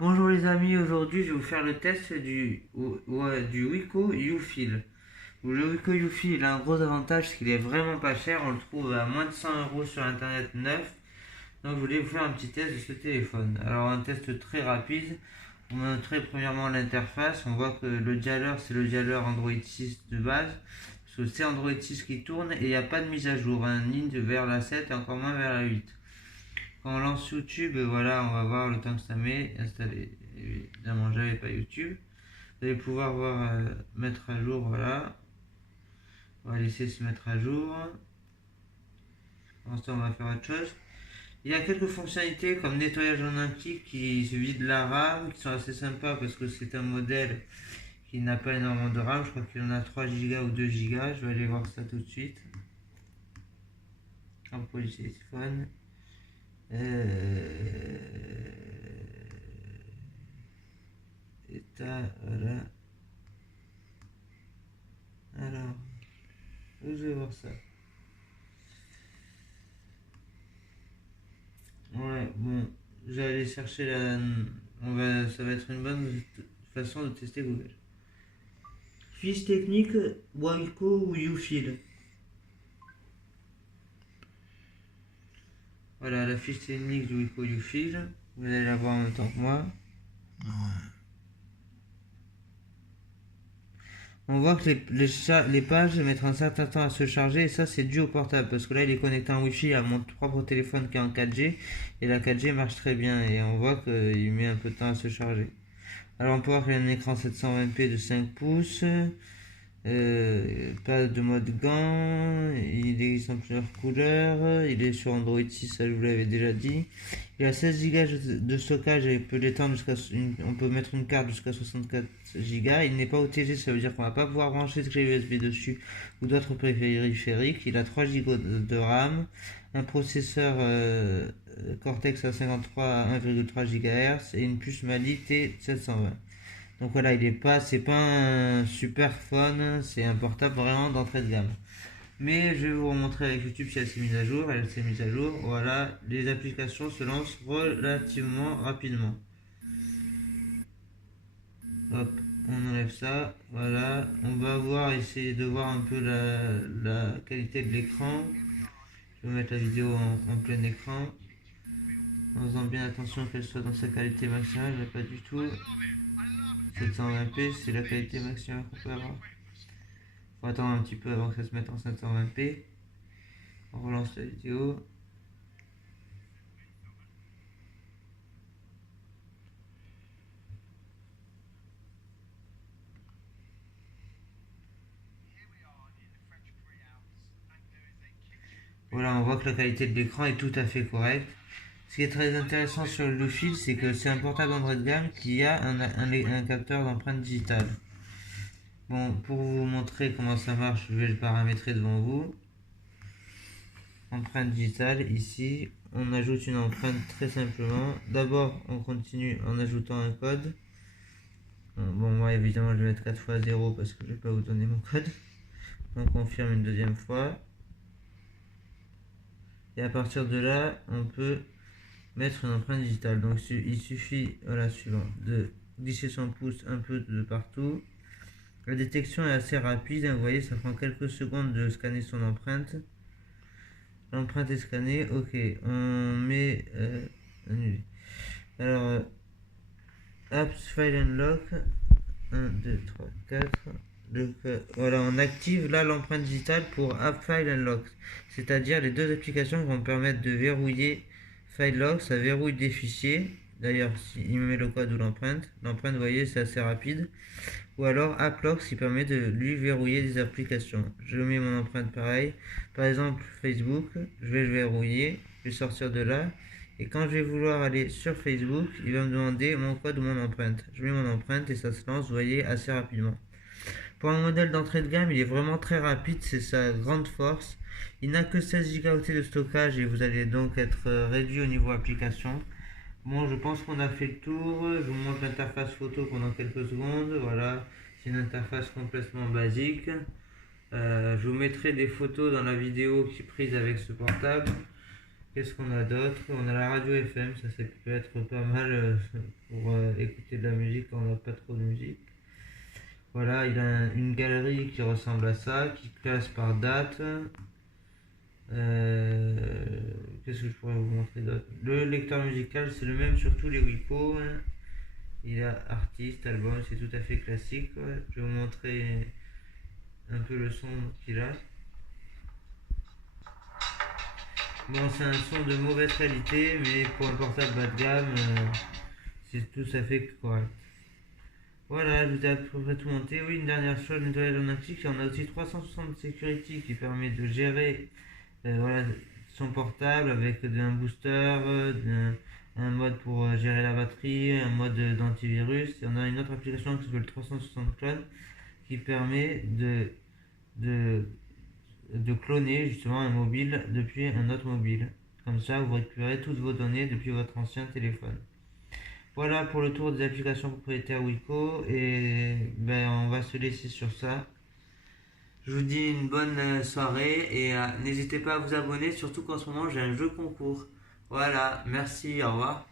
Bonjour les amis, aujourd'hui je vais vous faire le test du Wiko YouFil. Le Wiko YouFil il a un gros avantage, c'est qu'il est vraiment pas cher, on le trouve à moins de 100 € sur internet neuf. Donc je voulais vous faire un petit test de ce téléphone. Alors un test très rapide, on va montrer premièrement l'interface, on voit que le dialer c'est le dialer Android 6 de base. Parce que c'est Android 6 qui tourne et il n'y a pas de mise à jour, ni vers la 7 et encore moins vers la 8. Quand on lance YouTube, voilà, on va voir le temps que ça met installé. Évidemment, j'avais pas YouTube. Vous allez pouvoir voir mettre à jour, voilà. On va laisser se mettre à jour. Pour l'instant, on va faire autre chose. Il y a quelques fonctionnalités comme nettoyage en un clic qui se vide la RAM, qui sont assez sympas parce que c'est un modèle qui n'a pas énormément de RAM. Je crois qu'il en a 3 Go ou 2 Go. Je vais aller voir ça tout de suite. Emploi du téléphone. État, voilà. Alors, je vais voir ça. Ouais, bon, je vais aller chercher ça va être une bonne façon de tester Google. Fiche technique, Wiko ou YouFil. Voilà la fiche technique du Wiko YouFil. Vous allez la voir en même temps que moi. On voit que les pages mettent un certain temps à se charger et ça c'est dû au portable parce que là il est connecté en Wi-Fi à mon propre téléphone qui est en 4G et la 4G marche très bien et on voit qu'il met un peu de temps à se charger. Alors on peut voir qu'il a un écran 720p de 5 pouces, pas de mode gant, il existe en plusieurs couleurs, il est sur Android 6, ça je vous l'avais déjà dit. Il a 16 Go de stockage et peut l'étendre on peut mettre une carte jusqu'à 64 Go. Il n'est pas OTG, ça veut dire qu'on va pas pouvoir brancher de clé USB dessus ou d'autres périphériques. Il a 3 Go de RAM, un processeur Cortex A53 à 1,3 GHz et une puce Mali T720. Donc voilà, c'est pas un super phone, c'est un portable vraiment d'entrée de gamme. Mais je vais vous remontrer avec YouTube si elle s'est mise à jour. Elle s'est mise à jour. Voilà, les applications se lancent relativement rapidement. Hop, on enlève ça. Voilà, on va essayer de voir un peu la qualité de l'écran. Je vais mettre la vidéo en plein écran. En faisant bien attention qu'elle soit dans sa qualité maximale, mais pas du tout. 720p, c'est la qualité maximale qu'on peut avoir. Faut attendre un petit peu avant que ça se mette en 720p. On relance la vidéo. Voilà, on voit que la qualité de l'écran est tout à fait correcte. Ce qui est très intéressant sur le Lufil, c'est que c'est un portable Android de gamme qui a un capteur d'empreinte digitale. Bon, pour vous montrer comment ça marche, je vais le paramétrer devant vous. Empreinte digitale, ici, on ajoute une empreinte très simplement. D'abord, on continue en ajoutant un code. Bon, moi évidemment, je vais mettre 4 x 0 parce que je ne vais pas vous donner mon code. On confirme une deuxième fois. Et à partir de là, on peut mettre une empreinte digitale. Donc il suffit, voilà, suivant, de glisser son pouce un peu de partout. La détection est assez rapide, hein, vous voyez, ça prend quelques secondes de scanner son empreinte. L'empreinte est scannée, ok, on met annuler. Alors, apps, file and lock, 1, 2, 3, 4. Donc, voilà, on active là l'empreinte digitale pour App File and Lock, c'est-à-dire les deux applications qui vont permettre de verrouiller File Lock, ça verrouille des fichiers. D'ailleurs, s'il me met le code ou l'empreinte, vous voyez, c'est assez rapide. Ou alors App Lock qui permet de lui verrouiller des applications. Je mets mon empreinte pareil. Par exemple, Facebook, je vais le verrouiller, je vais sortir de là. Et quand je vais vouloir aller sur Facebook, il va me demander mon code ou mon empreinte. Je mets mon empreinte et ça se lance, vous voyez, assez rapidement. Pour un modèle d'entrée de gamme, il est vraiment très rapide, c'est sa grande force. Il n'a que 16 Go de stockage et vous allez donc être réduit au niveau application. Bon, je pense qu'on a fait le tour. Je vous montre l'interface photo pendant quelques secondes. Voilà, c'est une interface complètement basique. Je vous mettrai des photos dans la vidéo qui est prise avec ce portable. Qu'est-ce qu'on a d'autre? On a la radio FM, ça peut être pas mal pour écouter de la musique quand on n'a pas trop de musique. Voilà, il a une galerie qui ressemble à ça, qui classe par date. Qu'est-ce que je pourrais vous montrer d'autre? Le lecteur musical, c'est le même sur tous les Wiko, hein. Il a artiste, album, c'est tout à fait classique, ouais. Je vais vous montrer un peu le son qu'il a. Bon, c'est un son de mauvaise qualité, mais pour un portable bas de gamme, c'est tout à fait correct. Voilà, je vous ai à peu près tout monté. Oui, une dernière chose, nettoyage en actif, on a aussi 360 Security qui permet de gérer voilà, son portable avec un booster, un mode pour gérer la batterie, un mode d'antivirus. Et on a une autre application qui s'appelle 360 Clone qui permet de cloner justement un mobile depuis un autre mobile. Comme ça, vous récupérez toutes vos données depuis votre ancien téléphone. Voilà pour le tour des applications propriétaires Wiko et ben, on va se laisser sur ça. Je vous dis une bonne soirée et n'hésitez pas à vous abonner, surtout qu'en ce moment j'ai un jeu concours. Voilà, merci, au revoir.